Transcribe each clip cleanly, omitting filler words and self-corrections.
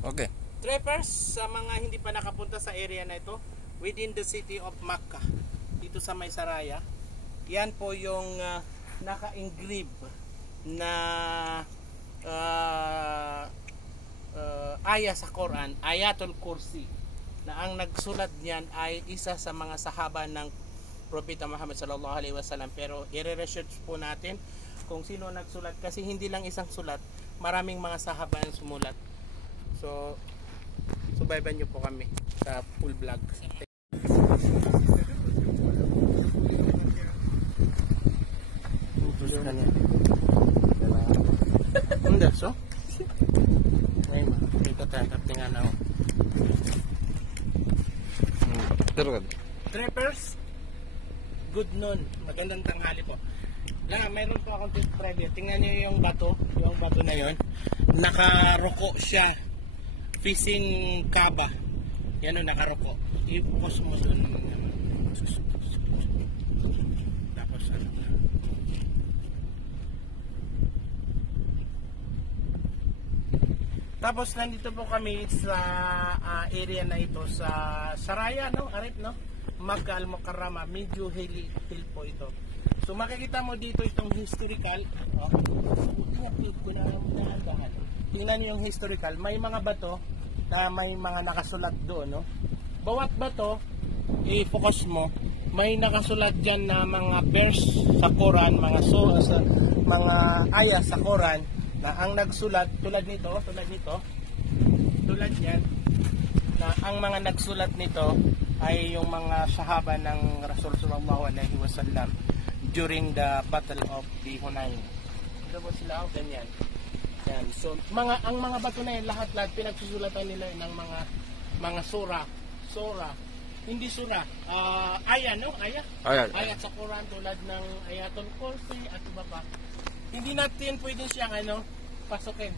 Okay. Treppers, sa mga hindi pa nakapunta sa area na ito, within the city of Makkah, dito sa May Saraya, yan po yung naka-engrave na aya sa Quran, Ayatul Kursi, na ang nagsulat niyan ay isa sa mga sahaba ng Propeta Muhammad sallallahu alaihi wasallam. Pero i-research po natin kung sino nagsulat, kasi hindi lang isang sulat, maraming mga sahaba ang sumulat. So subaybayan nyo po kami sa full vlog. Terus kan ya. Hindi, so? Ngayon, dito tayo tingnan ako. Terus. Treppers, good noon. Magandang tanghali po. Mayroon po akong tip private. Tingnan nyo yung bato na yon. Nakaruko siya. Facing Kaaba. Yan o, nakaruko. I-focus mo dun. Tapos ano na. Tapos nandito po kami sa area na ito sa Saraya, no? Arif, no? Makkah Al-Mukarramah. Medyo hill po ito. So makikita mo dito itong historical. Tingnan nyo yung historical. May mga bato na may mga nakasulat doon, no? Bawat bato, i-focus mo, may nakasulat dyan na mga verse sa Quran, mga aya sa Quran, na ang nagsulat, tulad yan, na ang mga nagsulat nito ay yung mga sahaba ng Rasul sallallahu alaihi wasallam during the Battle of the Hunain. Ito po sila, ganyan. Yan. So, ang mga bato na yan, lahat pinagsusulatan nila ng mga sura. Hindi sura. Aya, no? Aya sa Quran, tulad ng Ayatul Kursi at iba pa. Hindi natin pwede siyang pasukin.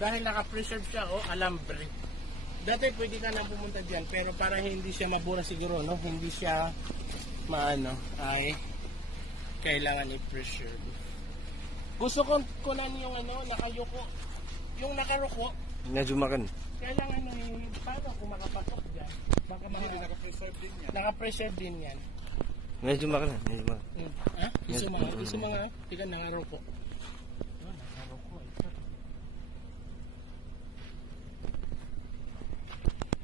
Dahil naka-preserve siya, alambre. Dati pwede ka na pumunta diyan, pero para hindi siya mabura siguro, no? Hindi siya ay kailangan i-preserve. Gusto ko kunan yung nakayuko. Yung nakaruko. Najumakan. Kailangan paano kung makapasok dyan? Baka naka-preserve din yan. Naka-preserve din yan. Najumakan. Ha? Isu mga tiga nangaruko. Nakaruko.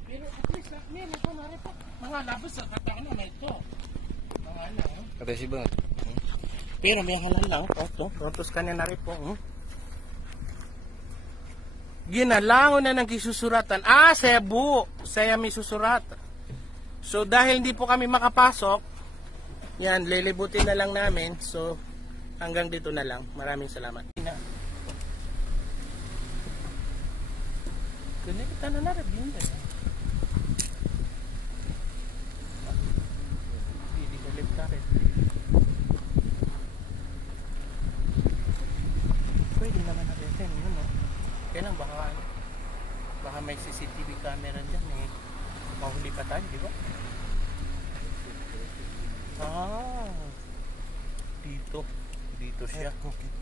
Pero at least meron pa na rin po. Mga labas sa katana na ito. Mga Kata si Bang. Pero may halal lang. Rotos ka na rin po. Ginalangon na ng kisusuratan. Cebu. Saya may susurat. So dahil hindi po kami makapasok, yan, lilibutin na lang namin. So hanggang dito na lang. Maraming salamat. Kita na rin. Hindi ko lift rin. Pwede naman natin yun, no? Kaya lang baka may CCTV camera dyan, mahuli pa tayo, di ba? Dito siya. Okay,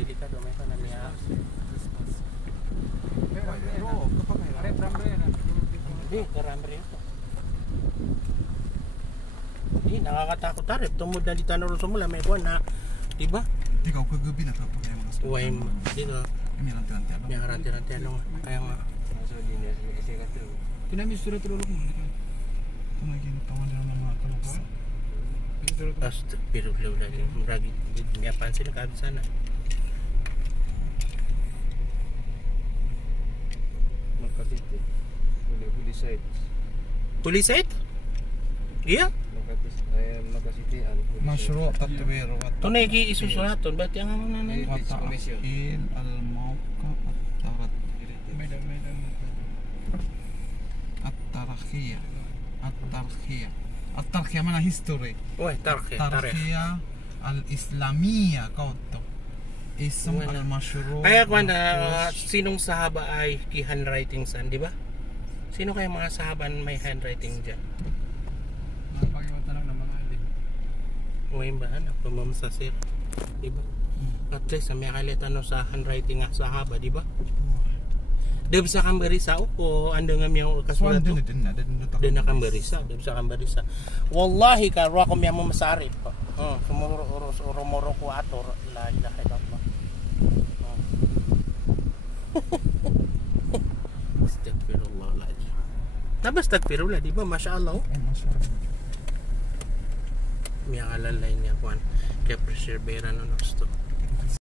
delikado, may pananiya. Hindi, karambre ito. Hindi, nakakatakot tayo. Tumod na dito na ruso mula, may kuwan na, di ba? Ikaw kagabi na tapos kayo mga Uway mo, dito. May harati-rati ano nga. Kaya nga. Pinami surat tulog mo. Ito na ginatawan na mga kalukwa. Pero lagi, maragi, may pansin na kahit sana. Makasiti. Police site. Police site? Iya? Makasiti. Masyro tatwiro at Tunay ki isusunaton. Ba't yung ano na nila? Wata'akil al-mawka at-tarakhiya. At-tarakhiya mana history. Uy, tarikh. Tarakhiya al-islamiyya kauto. Ism al-masyro. Kaya kung sinong sahaba ay handwriting san, di ba? Sino kaya mga sahaba may handwriting dyan? Pag-iwatanong na mga alin. Uy, ba? Pamamsasir. Di ba? At least may kalit ano sa handwriting nga sahaba, di ba? Deb sa kambarisa o ando nga miyang kasulat to. Din na kambarisa, deb sa kambarisa. Wallahi ka ro ko miyang masarip. Sumuro ko ato la ilaha illallah. Astaghfirullah alazim. Tabas astaghfirullah, di ba? Masyaallah. Miyang alalay niya kuan kay persevera no gusto.